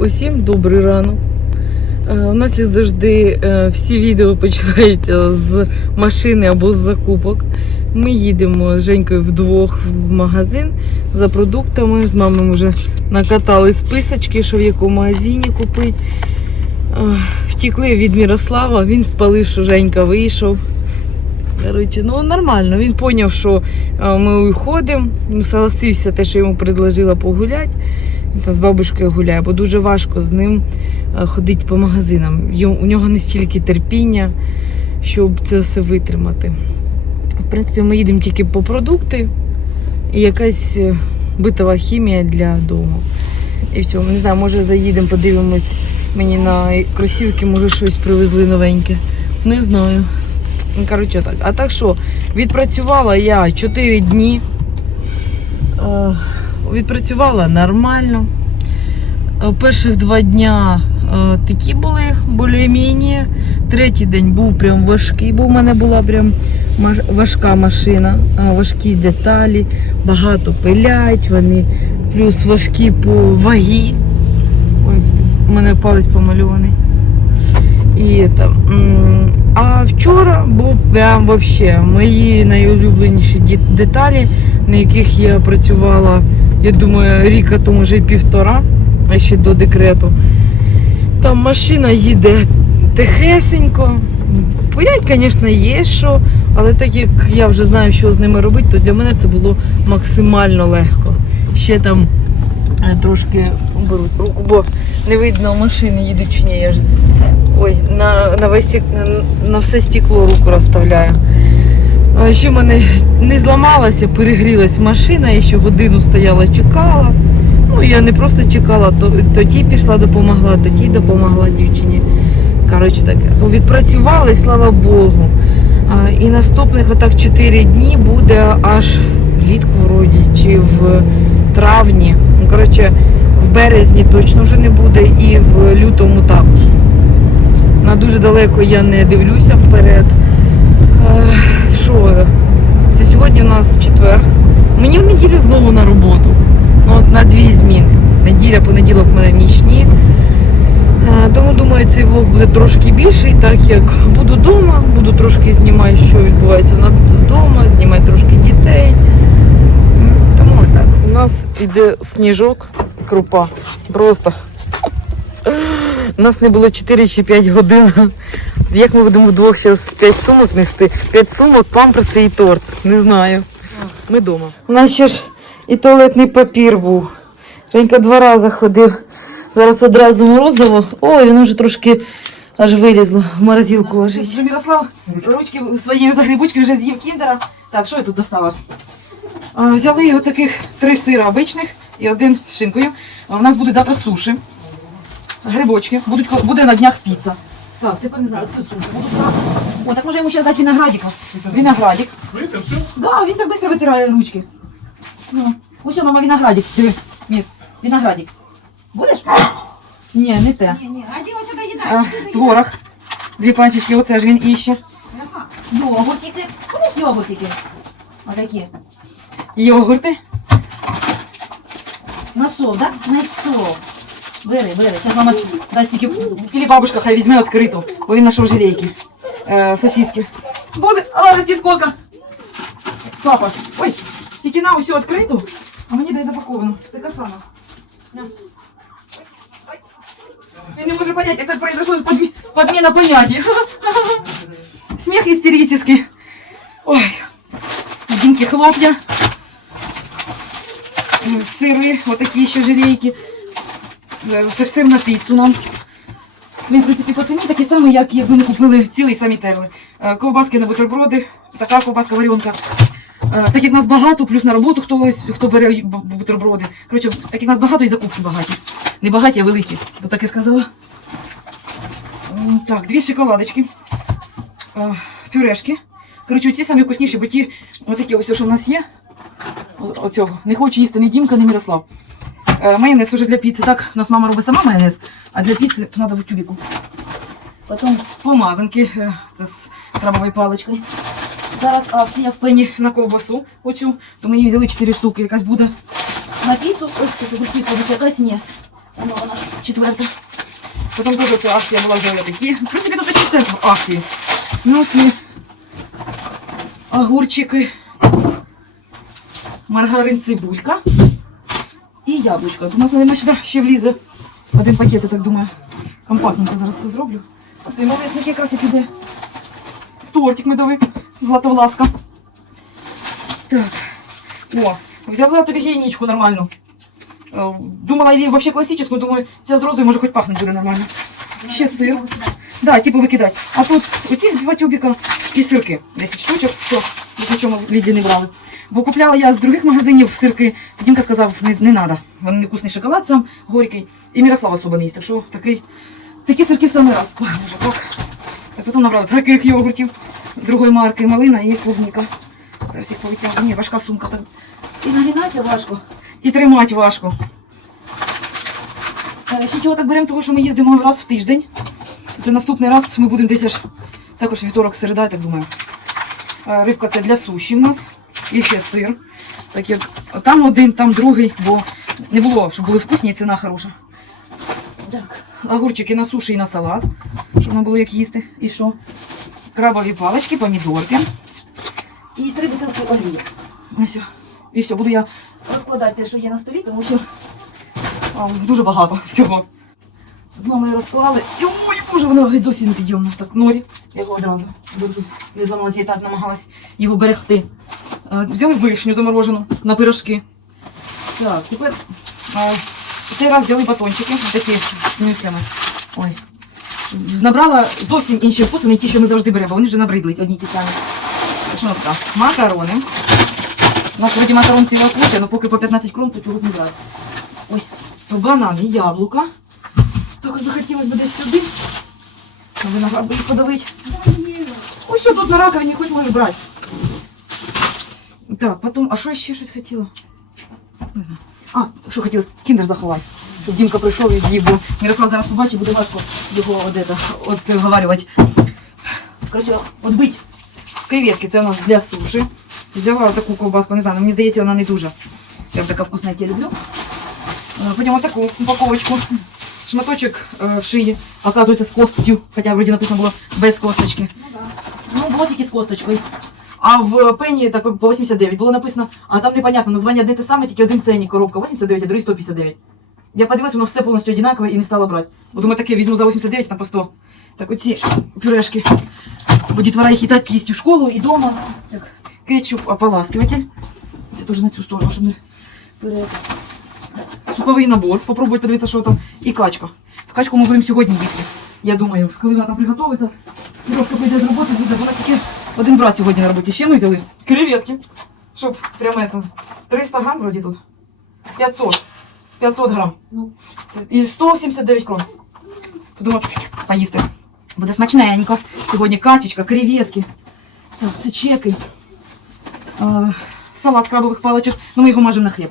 усім добрий ранок. Е, У нас як завжди е, всі відео починаються з машини або з закупок. Ми їдемо з Женькою вдвох в магазин за продуктами. З мамою вже накатали списочки, що в якому магазині купити. Е, Втікли від Мірослава, він спалив, що Женька вийшов. Коротше, ну нормально. Він зрозумів, що ми уходимо. Ну, согласився те, що йому предложила погуляти. Там з бабушкою гуляє, бо дуже важко з ним е, ходити по магазинам. У нього не стільки терпіння, щоб це все витримати. В принципі, ми їдемо тільки по продукти і якась е, битова хімія для дому. І все, не знаю, може заїдемо, подивимось мені на кросівки, може щось привезли новеньке. Не знаю. Ну, Коротше, так. А так що, відпрацювала я 4 дні. Відпрацювала нормально. Е, Перших два дня е, такі були більш-менш. Третій день був прям важкий, бо в мене була прям важка машина, е, важкі деталі, багато пилять вони, плюс важкі по вагі. Ой, у мене палець помальований. І там. А вчора був прям вообще мої найулюбленіші деталі, на яких я працювала, я думаю, рік, а то може і півтора, а ще до декрету. Там машина їде тихесенько. Пилять, звісно, є що, але так як я вже знаю, що з ними робити, то для мене це було максимально легко. Ще там е, трошки беруть руку, бо не видно машини їдуть чи ні. Я ж ой, на, на, весь, на- на все стекло руку розставляю. Ще в мене не зламалася, перегрілась машина, я ще годину стояла, чекала. Ну, я не просто чекала, то, тоді пішла, допомогла, тоді допомогла дівчині. Коротше таке. То відпрацювали, слава Богу. А, і наступних отак 4 дні буде аж влітку вроді, чи в травні. Ну, коротше, в березні точно вже не буде і в лютому також. На дуже далеко я не дивлюся вперед. Е, Що? Це сьогодні у нас четвер. Мені в неділю знову на роботу. Ну, от на дві зміни. Неділя, понеділок в мене нічні. Е, Тому думаю, цей влог буде трошки більший, так як буду вдома, буду трошки знімати, що відбувається нас вдома, знімати трошки дітей. Тому так. У нас іде сніжок, крупа. Просто. У нас не було 4 чи 5 годин. Як ми будемо вдвох зараз 5 сумок нести? 5 сумок, памперси і торт. Не знаю. Ми вдома. У нас ще ж і туалетний папір був. Женька два рази ходив. Зараз одразу морозиво. Ой, він вже трошки аж вилізло. В морозилку лежить. Вже Мірослав ручки своєю загрібучки вже з'їв кіндера. Так, що я тут достала? А, взяли його таких три сира обичних і один з шинкою. А, у нас будуть завтра суші. Грибочки. Будуть, буде на днях піца. Так, тепер не знаю, це суші. Буду зразу. О, так може йому ще дати виноградика. Виноградик. Да, він так швидко витирає ручки. Ну, ось мама виноградик. Диви, Мір, виноградик. Будеш? Ні, не те. Ні, ні, а діло сюди їдай. А, творог. Дві пачечки, оце ж він іще. Йогуртики. Будеш йогуртики? Отакі. Йогурти. Насов, так? Насов. Бери, бери. Це мама Дасть тільки, или бабушка хай візьме відкриту, бо він знайшов желейки. Е, сосиски. Бози, а ладно, сколько? Папа, ой, тільки на усю відкриту, а мені дай запаковану. Така сама. Я не можу понять, як так произошло подмі- подмена понятий. Смех истерический. Ой, динки хлопья. Сири, вот такие еще желейки. Ж на піцу нам. Він, в принципі, по ціні такий самий, як якби ми купили цілий самі терли. Е, Ковбаски на бутерброди, така ковбаска варіонка. Е, Так як нас багато, плюс на роботу хтось, хто бере бу- бу- бутерброди. Коротше, так як нас багато і закупки багаті. Не багаті, а великі. То так і сказала. Так, дві шоколадочки. Е, Пюрешки. Коротше, ці самі вкусніші, бо ті, отакі ось, що в нас є. Оцього. Не хоче їсти ні Дімка, ні Мирослав. Е, Майонез уже для піци. Так, у нас мама робить сама майонез, а для піци треба в тюбіку. Потім помазанки, е, це з крабовою паличкою. Зараз акція в пені на ковбасу оцю, то ми її взяли 4 штуки, якась буде на піцу. Ось огурці ходить, якась ні. Воно вона ж четверта. Потім теж ця акція була вже такі. В принципі, тут все в акції. Мюслі, огурчики, маргарин, цибулька і яблучко. У нас, мабуть, сюди ще влізе один пакет, я так думаю. Компактненько зараз все зроблю. А цей малесенький якраз і піде. Тортик медовий, златовласка. Так. О, взяла тобі гігієнічку нормальну. Е, Думала, или вообще классическую, думаю, ця з розою може хоч пахнуть буде нормально. Ще сир. Да, типу викидати. А тут усі два тюбіка і сирки. 10 штучок, все, нічого Ліді не брали. Бо купляла я з других магазинів сирки, Дімка сказав, не, не надо. Він невкусний шоколад сам горький. І Мирослав особо не їсть. Так що такий, такі сирки в самий раз. Ой, може, так. Так потім набрала таких йогуртів другої марки, малина і клубніка. Зараз їх повитягну. Ні, важка сумка там. І нагинати важко, і тримати важко. Е, Ще чого так беремо, того що ми їздимо раз в тиждень. Це наступний раз ми будемо десь аж також вівторок, середа, я так думаю. Е, Рибка це для суші в нас. І ще сир. Так як там один, там другий, бо не було, щоб були вкусні і ціна хороша. Так, огурчики на суші і на салат, щоб нам було як їсти. І що? Крабові палички, помідорки. І три бутилки олії. Ось. І все, буду я розкладати те, що є на столі, тому що а, дуже багато всього. Знову ми розклали. І ой, боже, воно геть зовсім не підйомно. Так, норі. Я його одразу держу. Не зламалася, я так намагалась його берегти. Е, Взяли вишню заморожену на пирожки. Так, тепер е, цей раз взяли батончики, такі з мюслями. Ой. Набрала зовсім інші вкуси, не ті, що ми завжди беремо, бо вони вже набридли одні й ті самі. Так, Що у нас така? Макарони. У нас вроді макарон ціла куча, але поки по 15 крон, то чого б не брати. Ой, банани, яблука. Також би хотілося б десь сюди. На Виноград би їх подавити. Ось що тут на раковині, хоч можеш брати. Так, потім, а що я ще щось хотіла? Не знаю. А, що хотіла? Кіндер заховати. Щоб Дімка прийшов і з'їв, бо Мирослав зараз побачить, буде важко його вговарювати. Коротше, от бить креветки, це у нас для суші. Взяла таку ковбаску, не знаю, мені здається, вона не дуже. Я така вкусна, я люблю. Е, Потім отаку упаковочку. Шматочок е, шиї, оказується, з костю, хоча вроді написано було без косточки. Ну, було тільки з косточкою. А в пені так по 89 було написано, а там непонятно, названня одне те саме, тільки один ценник, коробка 89, а другий 159. Я подивилась, воно все повністю однакове і не стала брати. Бо думаю, таке візьму за 89 на по 100. Так оці пюрешки. Бо дітвора їх і так їсть в школу, і вдома. Так, кетчуп, ополаскиватель. Це теж на цю сторону, щоб не пере... Суповий набор. Попробуй подивитися, що там. І качка. Качку ми будемо сьогодні їсти. Я думаю, коли вона там приготується, трошки прийде з роботи, буде. Нас тільки один брат сьогодні на роботі. Ще ми взяли креветки. Щоб прямо это, 300 грам вроді тут. 500. 500 грам. Ну. І 179 крон. То думаю, поїсти. Буде смачненько. Сьогодні качечка, креветки. Так, це чеки. Е, салат з крабових паличок. Ну, ми його мажемо на хліб.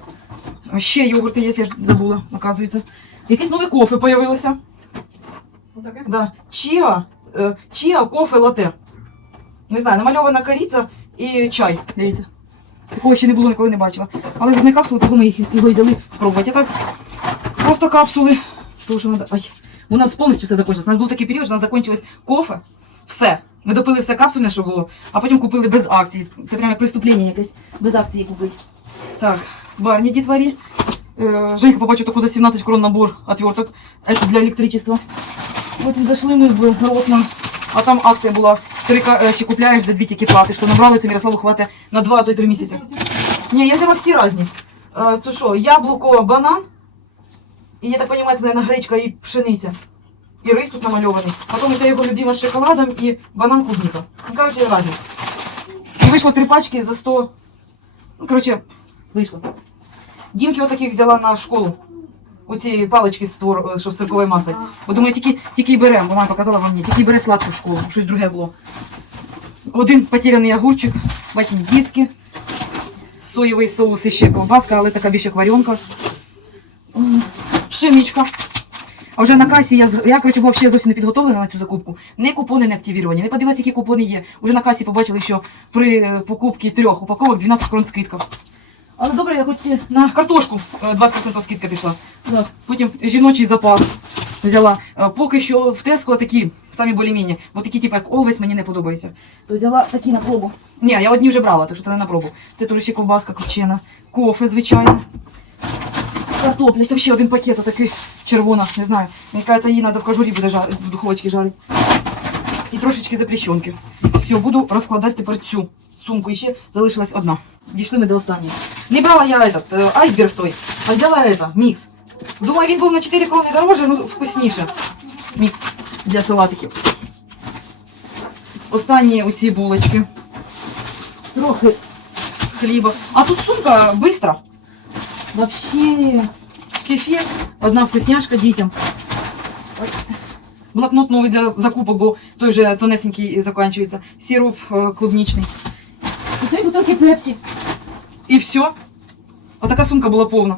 А Ще йогурти є, я ж забула, оказується. Якесь нове кофе появилося. Да. Чіа, е, чіа, кофе, лате. Не знаю, намальована кориця і чай. Дивіться. Такого ще не було, ніколи не бачила. Але з одної капсули, тому ми їх його взяли спробувати. Так, просто капсули. Тому що надо... У нас повністю все закінчилось. У нас був такий період, що у нас закінчилось кофе. Все. Ми допили все капсульне, що було, а потім купили без акцій. Це прямо як преступлення якесь. Без акції купити. Так, барні дітварі. Е, Женька побачив таку за 17 крон набор отверток для електричества. Потім зайшли ми в Гросман, а там акція була. Три ка- е, ще купляєш, за дві тільки платиш. То набрали це Мирославу хватить на два, а то й три місяці. Ні, я взяла всі різні. Е, То що, яблуко, банан. І я так розумію, це, мабуть, гречка і пшениця. І рис тут намальований. Потім це його любима з шоколадом і банан клубніка. Ну, коротше, різні. І вийшло три пачки за 100. Ну, коротше, вийшло. Дімки отаких взяла на школу. Оці палички з твор, що з сиркової маси. Бо думаю, тільки, тільки й беремо, бо мама показала вам мені, тільки й бере сладку в школу, щоб щось друге було. Один потеряний огурчик, ватні диски, соєвий соус і ще ковбаска, але така більше варенка. М, Пшеничка. А вже на касі я, я коротше, була взагалі зовсім не підготовлена на цю закупку. Не купони не активіровані, не подивилася, які купони є. Уже на касі побачили, що при е, покупці трьох упаковок 12 крон скидка. Але добре, я хоч на картошку е, 20% скидка пішла. Потім жіночий запас взяла. Е, Поки що в Теско такі, самі більш-менш, бо такі, типу, як Always, мені не подобаються. То взяла такі на пробу. Ні, я одні вже брала, так що це не на пробу. Це теж ще ковбаска копчена, кофе, звичайно. Картопля, там ще один пакет, такий червона, не знаю. Мені кажеться, її треба в кожурі буде жар... в духовочці жарити. І трошечки запрещенки. Все, буду розкладати тепер цю сумку. І ще залишилась одна. Дійшли ми до останньої. Не брала я этот, е, айсберг той, а взяла это, мікс. Думаю, він був на 4 крони дороже, ну вкусніше. Мікс для салатиків. Останні оці булочки. Трохи хліба. А тут сумка быстро. Вообще кефір, одна вкусняшка дітям. Блокнот новий для закупок, бо той же тонесенький закінчується. Сироп е, клубничний. Три бутилки пепсі. І все. Отака сумка була повна.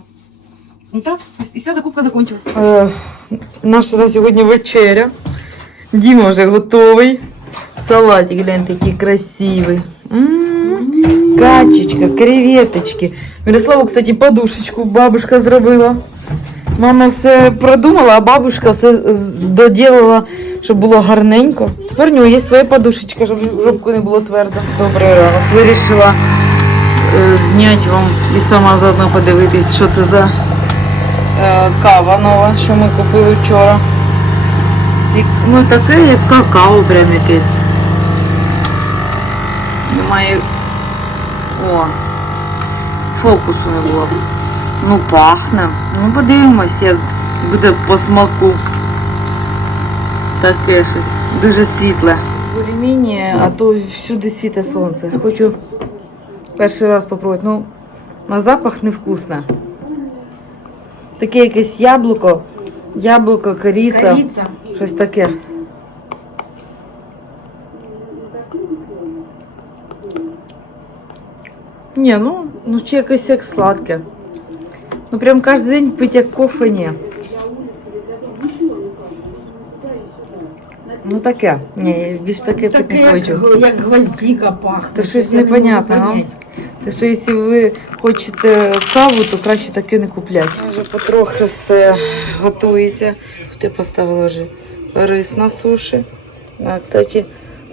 Ну так, і вся закупка закончилась. Е, наша на сьогодні вечеря. Діма вже готовий. Салатик, гляньте, який красивий. М, Качечка, креветочки. Мирославу, кстати, подушечку бабушка зробила. Мама все продумала, а бабушка все доділила, щоб було гарненько. Тепер у нього є своя подушечка, щоб жопку не було твердо. Добрий ранок. Вирішила е, зняти вам і сама заодно подивитись, що це за е, кава нова, що ми купили вчора. Ну таке як какао прям якесь. Немає. О, фокусу не було. Ну пахне. Ну подивимось, як буде по смаку. Таке щось. Дуже світле. Более-менее, а то всюди світе сонце. Хочу перший раз попробувати. Ну, на запах невкусне. Таке якесь яблуко. Яблуко, кориця. Кориця. Щось таке. Ні, ну, ну чи якось як сладке. Ну прям кожен день пити як кофе, ні. Ну таке. Ні, більш таке пити Таке, не як, хочу. як гвоздіка пахне. Та щось Я не можу непонятне, ну. понять. Так що якщо ви хочете каву, то краще таке не купляти. Вже потрохи все готується. Ти поставила вже рис на суші. А, кстати,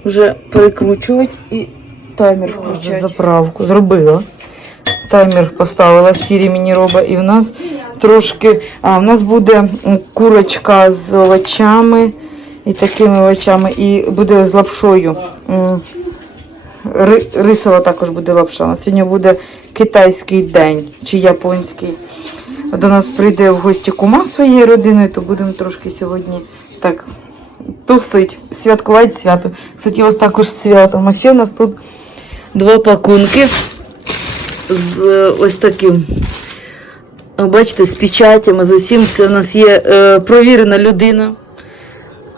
вже перекручувати і таймер включати. Заправку зробила. Таймер поставила, сірі мені роба, і в нас трошки. А, в нас буде м, курочка з овочами і такими овочами, і буде з лапшою. Рисова також буде лапша. Сьогодні буде китайський день чи японський. До нас прийде в гості кума своєю родиною, то будемо трошки сьогодні так тусить, святкувати свято. Кстати, ось також з святом. А ще у нас тут два пакунки з е, ось таким. Бачите, з печатями, з усім це у нас є е, провірена людина.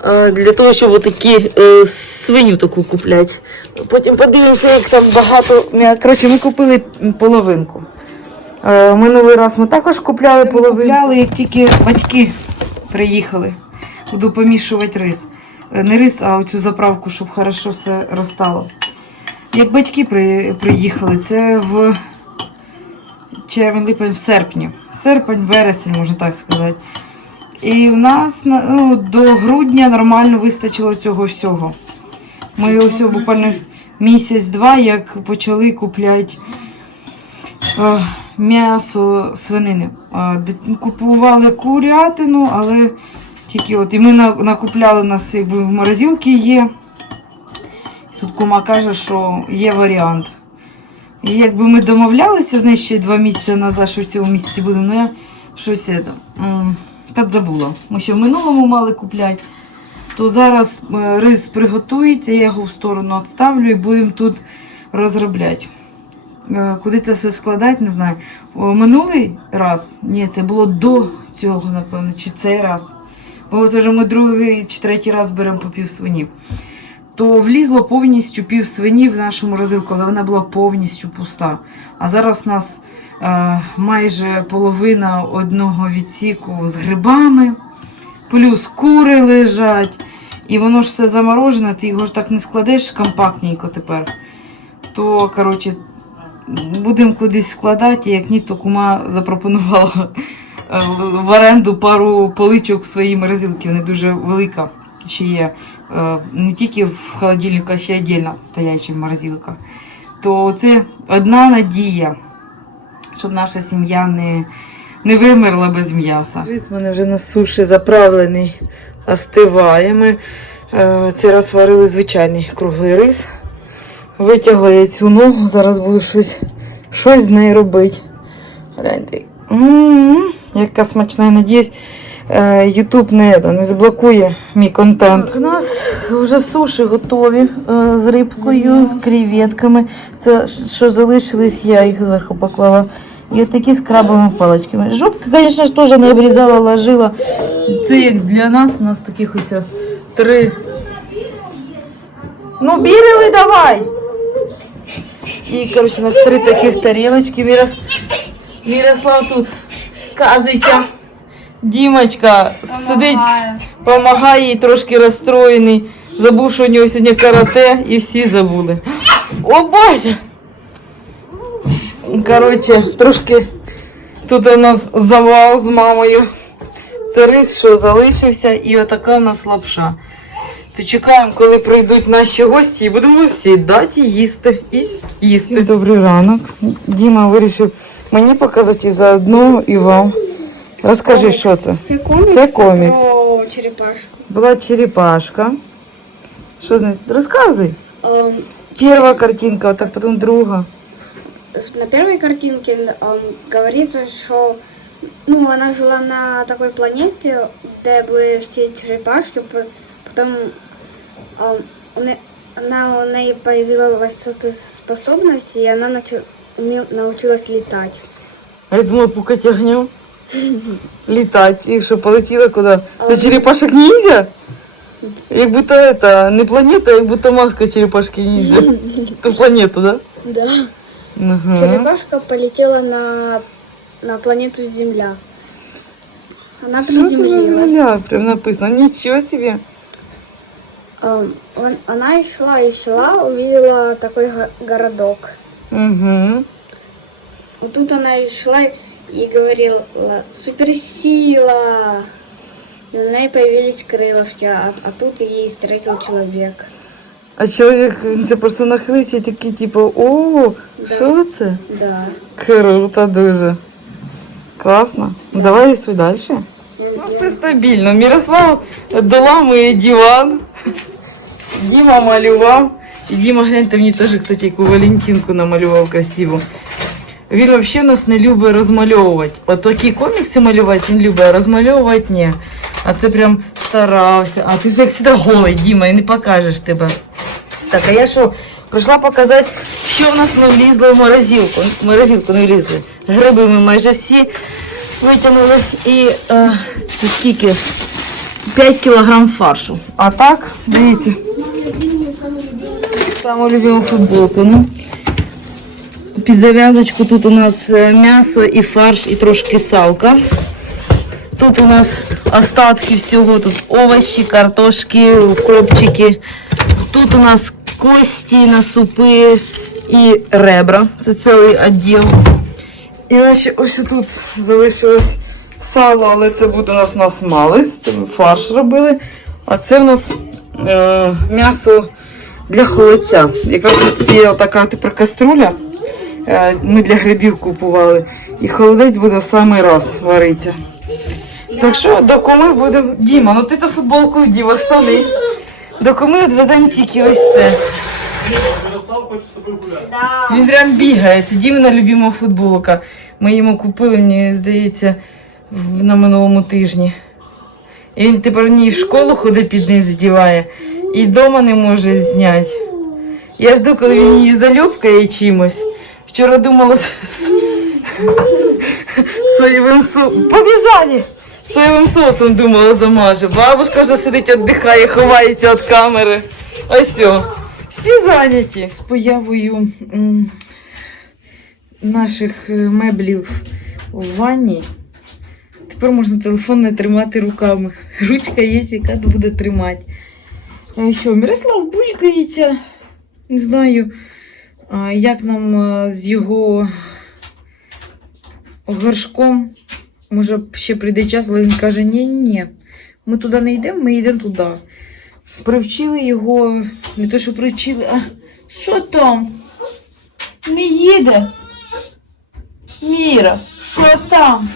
Для того, щоб отакі е, свиню таку купляти. Потім подивимося, як там багато. Коротше, ми купили половинку. Е, Минулий раз ми також купляли половинку. Купляли, як тільки батьки приїхали. Буду помішувати рис. Е, Не рис, а оцю заправку, щоб хорошо все розстало. Як батьки при, приїхали, це в червень, липень, в серпні. Серпень, вересень, можна так сказати. І в нас ну, до грудня нормально вистачило цього всього. Ми ось буквально місяць-два, як почали купляти е, м'ясо свинини. Е, купували курятину, але тільки от і ми накупляли нас якби в морозилці є. Тут кума каже, що є варіант. І якби ми домовлялися з нею ще два місяці назад, що в цьому місяці будемо, ну я щось це, м, підзабула. Ми ще в минулому мали купляти. То зараз е, рис приготується, я його в сторону відставлю і будемо тут розробляти. Е, Куди це все складати, не знаю. Минулий раз, ні, це було до цього, напевно, чи цей раз. Бо це вже ми другий чи третій раз беремо по пів свині. То влізло повністю пів свині в нашу морозилку, але вона була повністю пуста. А зараз у нас майже половина одного відсіку з грибами, плюс кури лежать. І воно ж все заморожене, ти його ж так не складеш компактненько тепер. То, коротше, будемо кудись складати, як ні, то кума запропонувала е, в оренду пару поличок своїй морозилці. Вони дуже велика. Ще є е, не тільки в холодильнику, а ще й віддільно стояча морозилка. То це одна надія, щоб наша сім'я не, не вимерла без м'яса. Рис в мене вже на суші заправлений, остиває. Ми е, цей раз варили звичайний круглий рис. Витягла я цю ногу, зараз буду щось, щось з нею робити. Гляньте. Яка смачна, надіюсь, е, Ютуб не, не заблокує мій контент. У нас вже суші готові е, з рибкою, з креветками. Це що залишились, я їх зверху поклала. І отакі з крабовими паличками. Жопки, звісно ж, теж не обрізала, ложила. Це як для нас, у нас таких ось три. Ну, бігли давай! І, коротше, у нас три таких тарілочки. Мірос... Мірослав тут кажеться. Дімочка сидить, допомагає їй трошки розстроєний. Забув, що у нього сьогодні карате і всі забули. О Боже! Коротше, трошки тут у нас завал з мамою. Це рис, що залишився, і отака у нас лапша. То чекаємо, коли прийдуть наші гості, і будемо сідати, їсти і їсти. Добрий ранок. Діма вирішив мені показати і заодно і вам. Розкажи, що це? Це комікс, Це комікс. про черепашку. Була черепашка. Що з нею? Розказуй. Ем, Перша картинка, а так потім друга. на первой картинке ем, говорится, что ну, она жила на такой планете, де були всі черепашки, по- потом ем, у не- она, у неї появилась суперспособность, и она начала, научилась летать. А я думала, пукать огнем. Літати. І що, полетіла куди? А, До черепашок ніндзя? Як будто это, не планета, як будто маска черепашки ніндзя. То планета, да? Да. Ага. Черепашка полетела на, на планету Земля. Она Що це за приземлилась. земля? Прям написано. Нічого собі. Эм, он- Она и шла, и шла, увидела такой го- городок. Угу. Вот тут она и шла и говорила суперсила. И у нее появились крылышки, а, а тут ей встретил человек. А чоловік, він це просто нахилився і такий, типу, о, Да. що це? Да. Круто дуже. Класно. Ну, давай рисуй далі. Я- Ну, все стабільно. Мірослав доламує диван. Діма малював. І Діма, гляньте, мені теж, кстати, яку Валентинку намалював красиву. Він взагалі нас не любить розмальовувати. От такі комікси малювати він любить, а розмальовувати ні. А це прям старався. А ти ж як завжди голий, Діма, і не покажеш тебе. Так, а я що, прийшла показати, що в нас не влізло в морозилку. В морозилку не влізли. Гриби ми майже всі витягнули і е, скільки? 5 кілограм фаршу. А так, дивіться. Саму любиму футболку. Ну, під зав'язочку тут у нас е, м'ясо і фарш, і трошки салка. Тут у нас остатки всього, тут овочі, картошки, укропчики. Тут у нас кості на супи і ребра. Це цілий відділ. І наші ось тут залишилось сало, але це буде у нас на смалець, це ми фарш робили. А це в нас е, м'ясо для холодця. Якраз ось є така тепер каструля. Е, ми для грибів купували. І холодець буде в самий раз вариться. Так що до куми будемо. Діма, ну ти то футболку вділа, штани. До куми відвеземо тільки ось це. Мирослав хоче з тобою гуляти. Він прям бігає. Це Дімина любима футболка. Ми йому купили, мені здається, на минулому тижні. І він тепер в ній в школу ходить під неї задіває. І вдома не може зняти. Я жду, коли він її залюбкає чимось. Вчора думала з соєвим соусом. Побіжані! Соєвим соусом думала замаже. Бабушка вже сидить, віддихає, ховається від камери. Ось все. Всі зайняті. З появою наших е, меблів в ванні. Тепер можна телефон не тримати руками. Ручка є, яка буде тримати. А що, Мирослав булькається. Не знаю. Як нам е, з його горшком. Може, ще прийде час, але він каже: ні ні ми туди не йдемо, ми йдемо туди. Привчили його, не то, що привчили, а що там? Не їде. Міра, що там?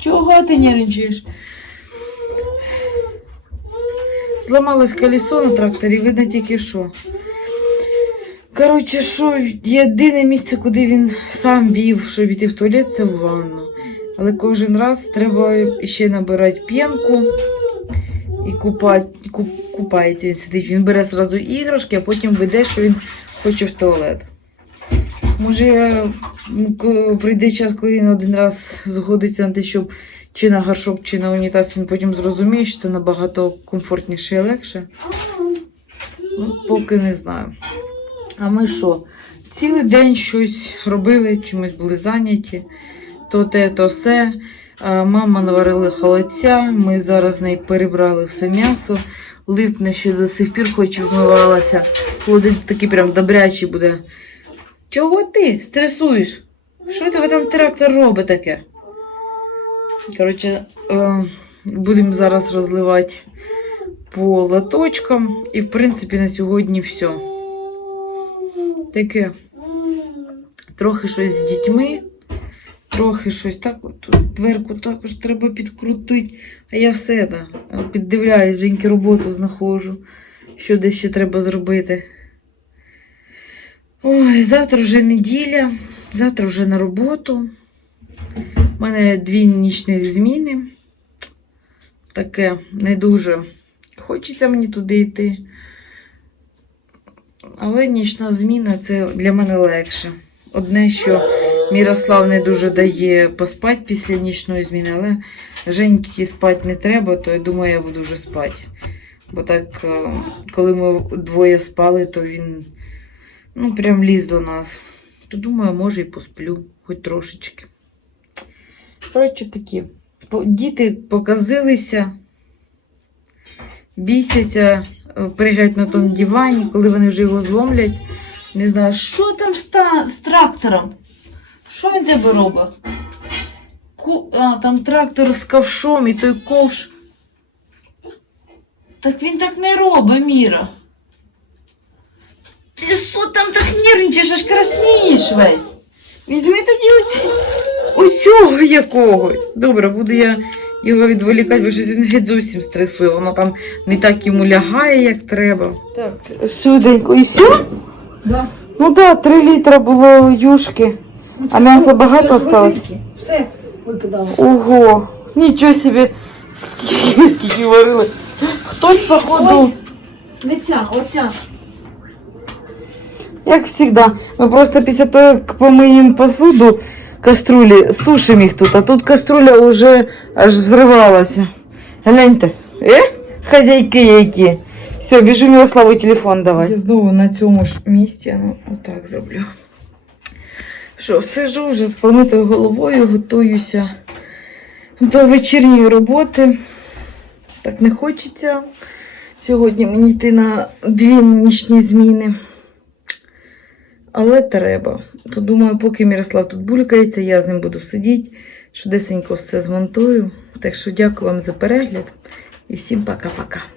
Чого ти нервничаєш? Зламалось колесо на тракторі, видно тільки що. Коротше, що єдине місце, куди він сам вів, щоб йти в туалет, це в ванну. Але кожен раз треба ще набирати п'янку і купати, куп, купається він сидить. Він бере зразу іграшки, а потім веде, що він хоче в туалет. Може, прийде час, коли він один раз згодиться на те, щоб чи на горшок, чи на унітаз, він потім зрозуміє, що це набагато комфортніше і легше. Ну, поки не знаю. А ми що? Цілий день щось робили, чимось були зайняті. То те, то все. Мама наварила холодця, ми зараз з нею перебрали все м'ясо. Липне ще до сих пір, хоч вмивалася. Холодець такий прям добрячий буде. Чого ти стресуєш? Що тебе там трактор робить таке? Коротше, е, будемо зараз розливати по латочкам. І, в принципі, на сьогодні все. Таке. Трохи щось з дітьми, трохи щось так. Тут дверку також треба підкрутити. А я все да, піддивляюсь, Женьки роботу знаходжу, що де ще треба зробити. Ой, завтра вже неділя, завтра вже на роботу. У мене дві нічних зміни. Таке не дуже хочеться мені туди йти. Але нічна зміна це для мене легше. Одне, що Мірослав не дуже дає поспати після нічної зміни, але Женьки спати не треба, то я думаю, я буду вже спати. Бо так, е, коли ми двоє спали, то він ну, прям ліз до нас. То думаю, може і посплю, хоч трошечки. Коротше, такі. Діти показилися, бісяться, пригають на тому дивані, коли вони вже його зломлять. Не знаю, що там з, з трактором? Що він тебе робить? Ку... А, там трактор з ковшом і той ковш. Так він так не робить, Міра. Ти що там так нервничаєш, аж краснієш весь? Візьми тоді оці... оцього якогось. Добре, буду я його відволікати, бо щось він геть зовсім стресує. Воно там не так йому лягає, як треба. Так, швиденько. І все? Да. Ну так, да, 3 літра було юшки. А м'яса багато осталось? Все викидала. Ого, нічого собі, скільки, скільки варили. Хтось, походу, Не ця, оця. як завжди, ми просто після того, як помиємо посуду, каструлі, сушимо їх тут, а тут каструля вже аж взривалася. Гляньте, е? Хазяйки які. Все, біжу Мирославу телефон давай. Я знову на цьому ж місці, ну, отак зроблю. Що, сижу вже з помитою головою, готуюся до вечірньої роботи. Так не хочеться. Сьогодні мені йти на дві нічні зміни. Але треба. То думаю, поки Мірослав тут булькається, я з ним буду сидіти, швидесенько все змонтую. Так що дякую вам за перегляд і всім пока-пока.